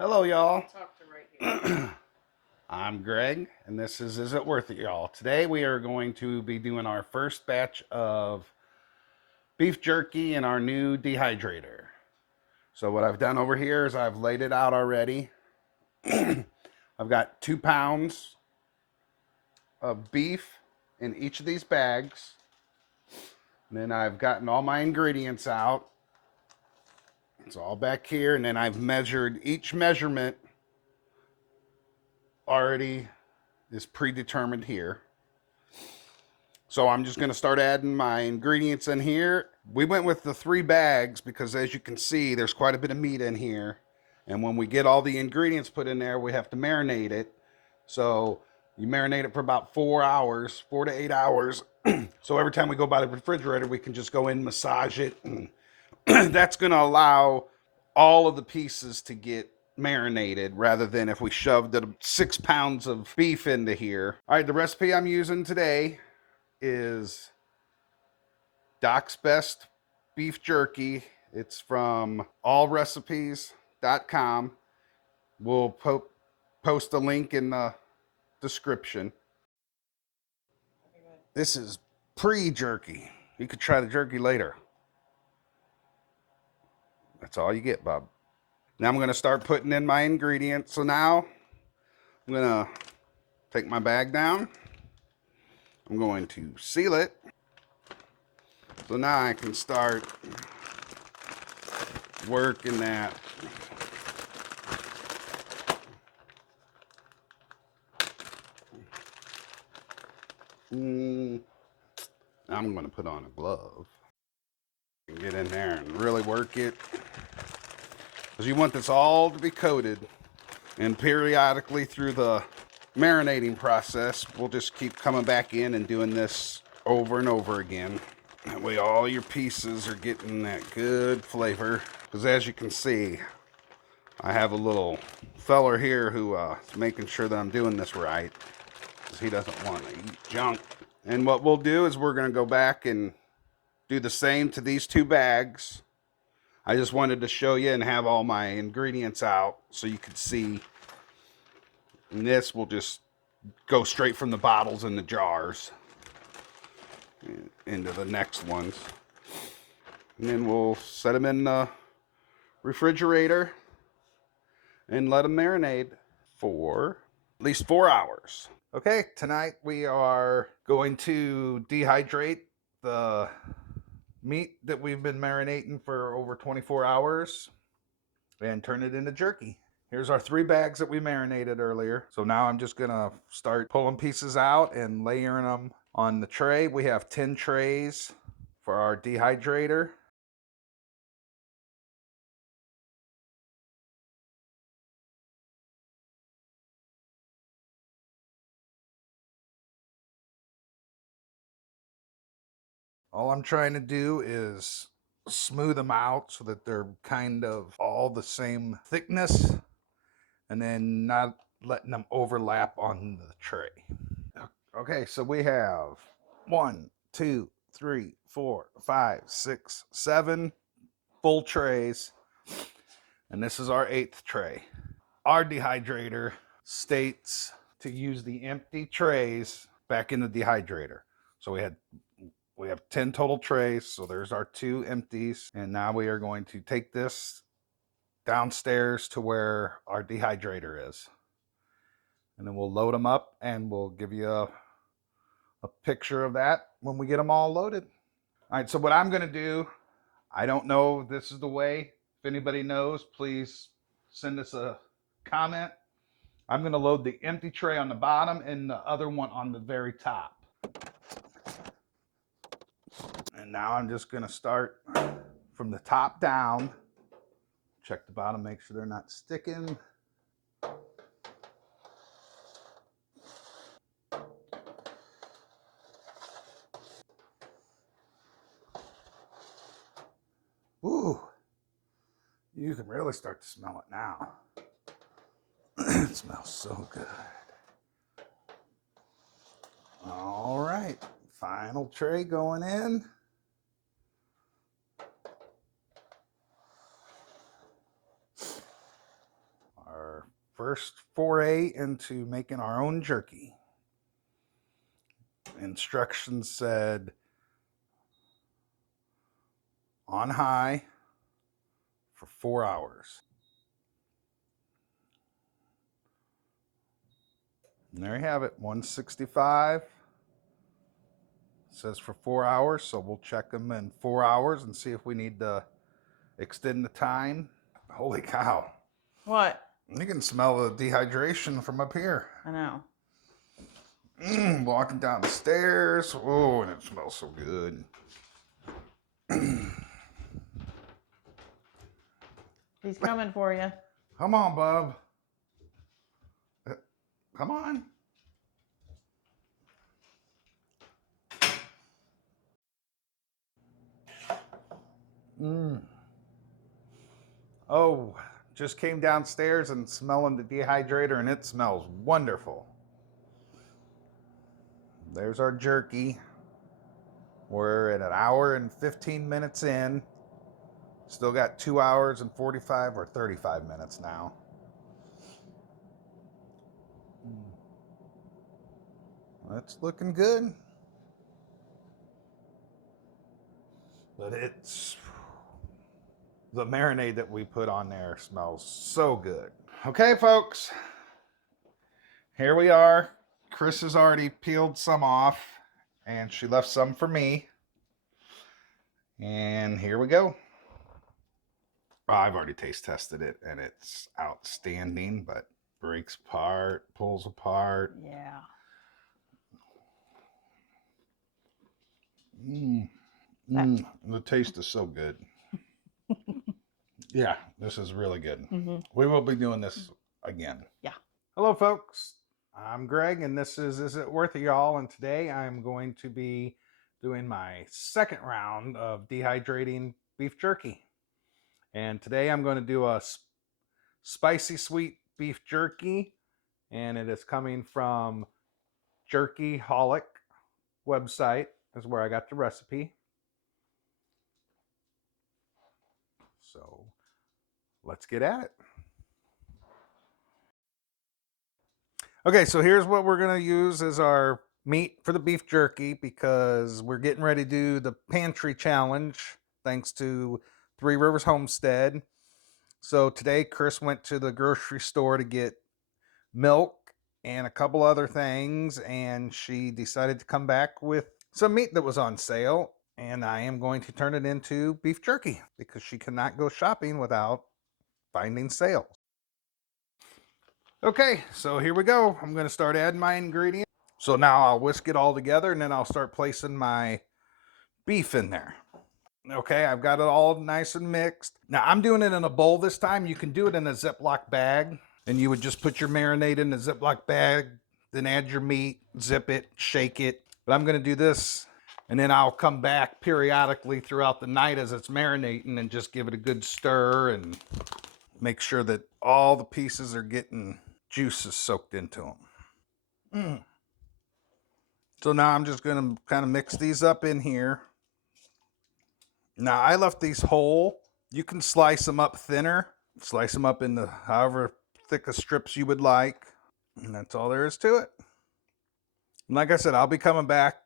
Hello, y'all. Talk to right here. I'm Greg, and this is It Worth It, y'all? Today we are going to be doing our first batch of beef jerky in our new dehydrator. So what I've done over here is I've laid it out already. I've got 2 pounds of beef in each of these bags. And then I've gotten all my ingredients out. It's all back here, and then I've measured each measurement already is predetermined here. So I'm just going to start adding my ingredients in here. We went with the 3 bags because, as you can see, there's quite a bit of meat in here. And when we get all the ingredients put in there, we have to marinate it. So you marinate it for about 4 hours, 4 to 8 hours. So every time we go by the refrigerator, we can just go in and massage it. And that's going to allow all of the pieces to get marinated rather than if we shoved 6 pounds of beef into here. All right, the recipe I'm using today is Doc's Best Beef Jerky. It's from allrecipes.com. We'll post a link in the description. This is pre-jerky. You could try the jerky later. That's all you get, Bob. Now I'm going to start putting in my ingredients. So now I'm going to take my bag down. I'm going to seal it. So now I can start working that. I'm going to put on a glove and get in there and really work it. Because you want this all to be coated. And periodically through the marinating process, we'll just keep coming back in and doing this over and over again. That way all your pieces are getting that good flavor. Because as you can see, I have a little feller here who is making sure that I'm doing this right. Because he doesn't want to eat junk. And what we'll do is we're going to go back and do the same to these 2 bags. I just wanted to show you and have all my ingredients out so you could see. And this will just go straight from the bottles and the jars into the next ones. And then we'll set them in the refrigerator and let them marinate for at least 4 hours. Okay, tonight we are going to dehydrate the meat that we've been marinating for over 24 hours and turn it into jerky. Here's our 3 bags that we marinated earlier. So now I'm just gonna start pulling pieces out and layering them on the tray. We have 10 trays for our dehydrator. All I'm trying to do is smooth them out so that they're kind of all the same thickness and then not letting them overlap on the tray. Okay, so we have 1, 2, 3, 4, 5, 6, 7 full trays, and this is our 8th tray. Our dehydrator states to use the empty trays back in the dehydrator. So we have 10 total trays, so there's our 2 empties, and now we are going to take this downstairs to where our dehydrator is. And then we'll load them up and we'll give you a picture of that when we get them all loaded. All right, so what I'm going to do, I don't know if this is the way. If anybody knows, please send us a comment. I'm going to load the empty tray on the bottom and the other one on the very top. And now I'm just going to start from the top down. Check the bottom, make sure they're not sticking. Ooh, you can really start to smell it now. It smells so good. All right, final tray going in. Our first foray into making our own jerky. Instructions said on high for 4 hours. And there you have it, 165. It says for 4 hours, so we'll check them in 4 hours and see if we need to extend the time. Holy cow. What? You can smell the dehydration from up here. I know. Walking down the stairs. Oh, and it smells so good. He's coming for you. Come on, bub. Come on. Oh, just came downstairs and smelling the dehydrator, and it smells wonderful. There's our jerky. We're at 1 hour and 15 minutes in. Still got 2 hours and 45 or 35 minutes now. That's looking good. But it's... the marinade that we put on there smells so good. Okay, folks. Here we are. Chris has already peeled some off, and she left some for me. And here we go. I've already taste tested it, and it's outstanding, but breaks apart, pulls apart. Yeah. The taste is so good. Yeah, this is really good. Mm-hmm. We will be doing this again. Yeah. Hello, folks. I'm Greg, and this is It Worth It, Y'all? And today I'm going to be doing my second round of dehydrating beef jerky. And today I'm going to do a spicy sweet beef jerky, and it is coming from Jerkyholic website is where I got the recipe. So let's get at it. Okay, so here's what we're going to use as our meat for the beef jerky, because we're getting ready to do the pantry challenge thanks to Three Rivers Homestead. So today Chris went to the grocery store to get milk and a couple other things, and she decided to come back with some meat that was on sale, and I am going to turn it into beef jerky because she cannot go shopping without finding sales. Okay, so here we go. I'm going to start adding my ingredients. So now I'll whisk it all together, and then I'll start placing my beef in there. Okay, I've got it all nice and mixed. Now I'm doing it in a bowl this time. You can do it in a Ziploc bag, and you would just put your marinade in the Ziploc bag, then add your meat, zip it, shake it. But I'm going to do this, and then I'll come back periodically throughout the night as it's marinating and just give it a good stir and make sure that all the pieces are getting juices soaked into them. So now I'm just going to kind of mix these up in here. Now I left these whole. You can slice them up thinner, slice them up into however thick of strips you would like. And that's all there is to it. And like I said, I'll be coming back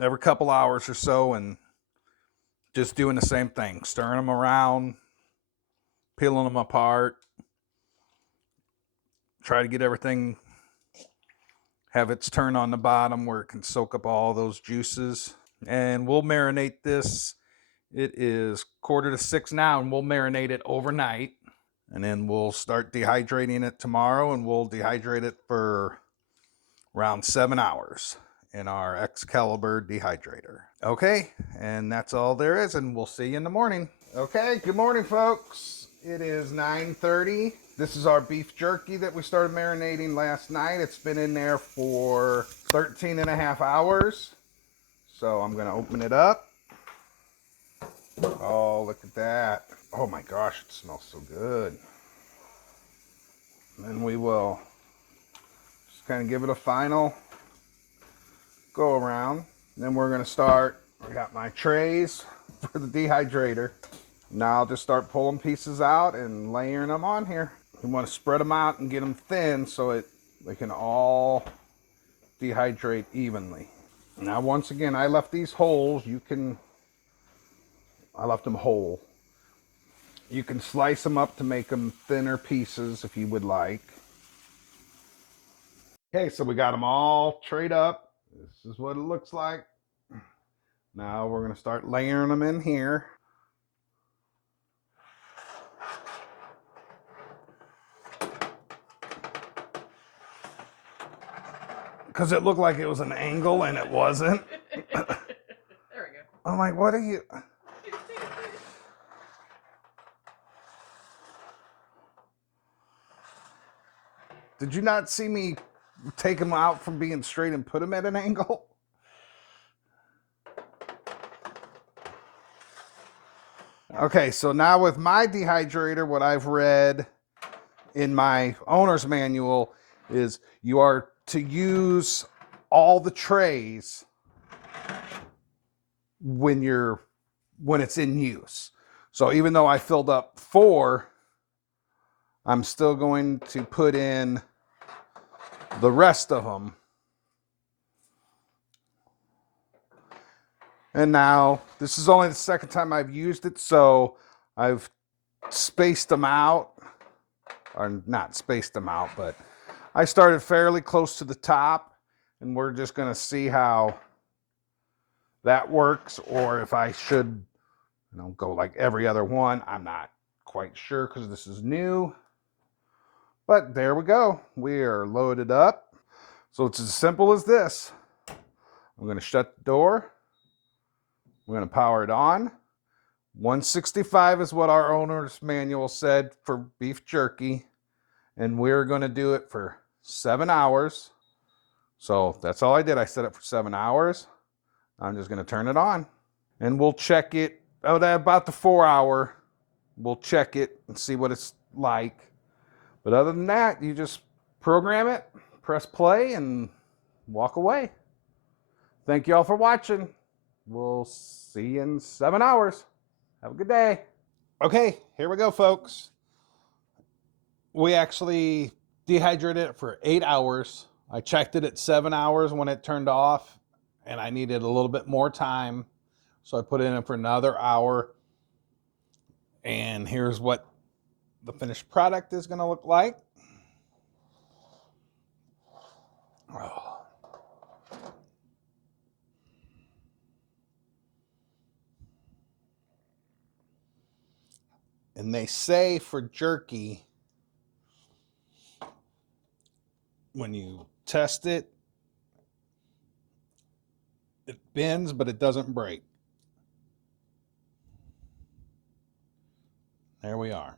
every couple hours or so and just doing the same thing, stirring them around, peeling them apart. Try to get everything, have its turn on the bottom where it can soak up all those juices. And we'll marinate this. It is 5:45 now, and we'll marinate it overnight. And then we'll start dehydrating it tomorrow, and we'll dehydrate it for around 7 hours in our Excalibur dehydrator. Okay, and that's all there is, and we'll see you in the morning. Okay, good morning, folks. It is 9:30. This is our beef jerky that we started marinating last night. It's been in there for 13 and a half hours. So I'm going to open it up. Oh, look at that. Oh my gosh, it smells so good. And then we will just kind of give it a final go around. Then we're going to start. I got my trays for the dehydrator. Now I'll just start pulling pieces out and layering them on here. You want to spread them out and get them thin so they can all dehydrate evenly. Now, once again, I left these holes. I left them whole. You can slice them up to make them thinner pieces if you would like. Okay, so we got them all trayed up. This is what it looks like. Now we're going to start layering them in here. Because it looked like it was an angle and it wasn't. There we go. I'm like, what are you? Did you not see me take them out from being straight and put them at an angle? Okay, so now with my dehydrator, what I've read in my owner's manual is you are to use all the trays when it's in use. So even though I filled up 4, I'm still going to put in the rest of them. And now this is only the second time I've used it, so I've spaced them out, or not spaced them out, but I started fairly close to the top, and we're just going to see how that works, or if I should, go like every other one. I'm not quite sure because this is new. But there we go. We are loaded up. So it's as simple as this. I'm going to shut the door. We're going to power it on. 165 is what our owner's manual said for beef jerky. And we're going to do it for 7 hours. So that's all I did. I set it for 7 hours. I'm just going to turn it on. And we'll check it out at about the 4 hour. We'll check it and see what it's like. But other than that, you just program it, press play, and walk away. Thank you all for watching. We'll see you in 7 hours. Have a good day. Okay, here we go, folks. We actually dehydrated it for 8 hours. I checked it at 7 hours when it turned off, and I needed a little bit more time. So I put it in for another hour. And here's what the finished product is going to look like. Oh. And they say for jerky, when you test it, it bends, but it doesn't break. There we are.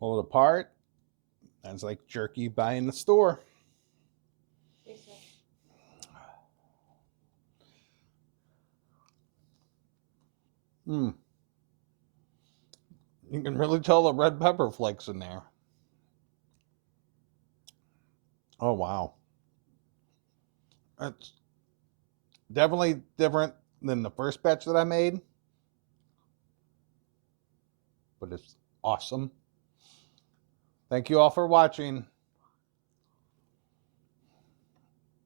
Pull it apart. That's like jerky you buy in the store. You can really tell the red pepper flakes in there. Oh, wow. It's definitely different than the first batch that I made. But it's awesome. Thank you all for watching.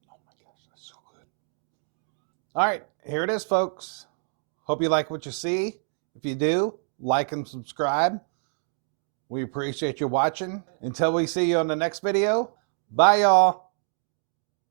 Oh my gosh, that's so good. All right, here it is, folks. Hope you like what you see. If you do, like and subscribe. We appreciate you watching. Until we see you on the next video, bye y'all.